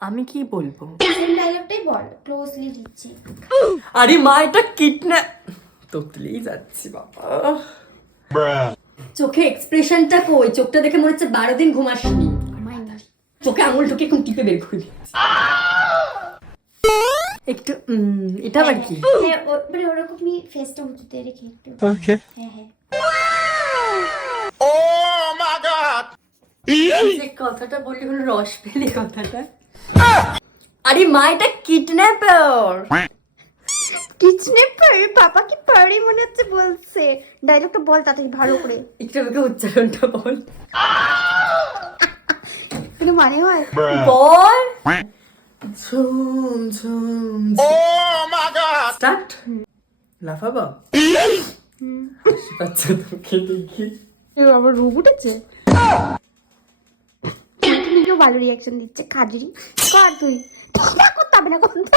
আমি কি বলবো? সেম ডায়লগটাই বল, ক্লোজলি দিচ্ছি। আরে মা এটা কিডন্যাপ, তোতলেই যাচ্ছি বাবা। চোখে এক্সপ্রেশনটা কই? চোখটা দেখে মনে হচ্ছে 12 দিন ঘুমাসনি। ঘুমাইনি। চোখে আঙুল ঢুকে এখন টিপে বের করে দিচ্ছি। একটু এটা আবার কি? হ্যাঁ, মানে ওরকমই ফেসটা উঁচুতে রেখে একটু। ওকে হ্যাঁ হ্যাঁ। যে কথাটা বললি হলো রস পেলে কথাটা। আরে মা এটা কিডন্যাপার। কিডন্যাপার? বাবা কি পারি মনে হচ্ছে বলছে। ডায়লগটা বল তাড়াতাড়ি ভালো করে। একটু আমাকে উচ্চারণটা বল। কিন্তু মানে হয়। বল। ঝুম ঝুম। ও মাই গড। স্টার্ট। লাফাবো। হাসি পাচ্ছে তোকে দেখি। আবার রূপ উঠেছে। নিজেও ভালো রিয়াকশন দিচ্ছে। খাজরি কর তুই। না করতে হবে না, করতে